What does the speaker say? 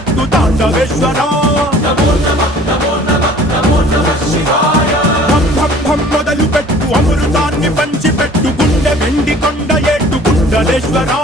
పెట్టు తాండవేశ్వర మొదలు పెట్టు అమృతాన్ని పంచి పెట్టు గుండె వెండి కొండ ఏట్టు గుండలేశ్వరా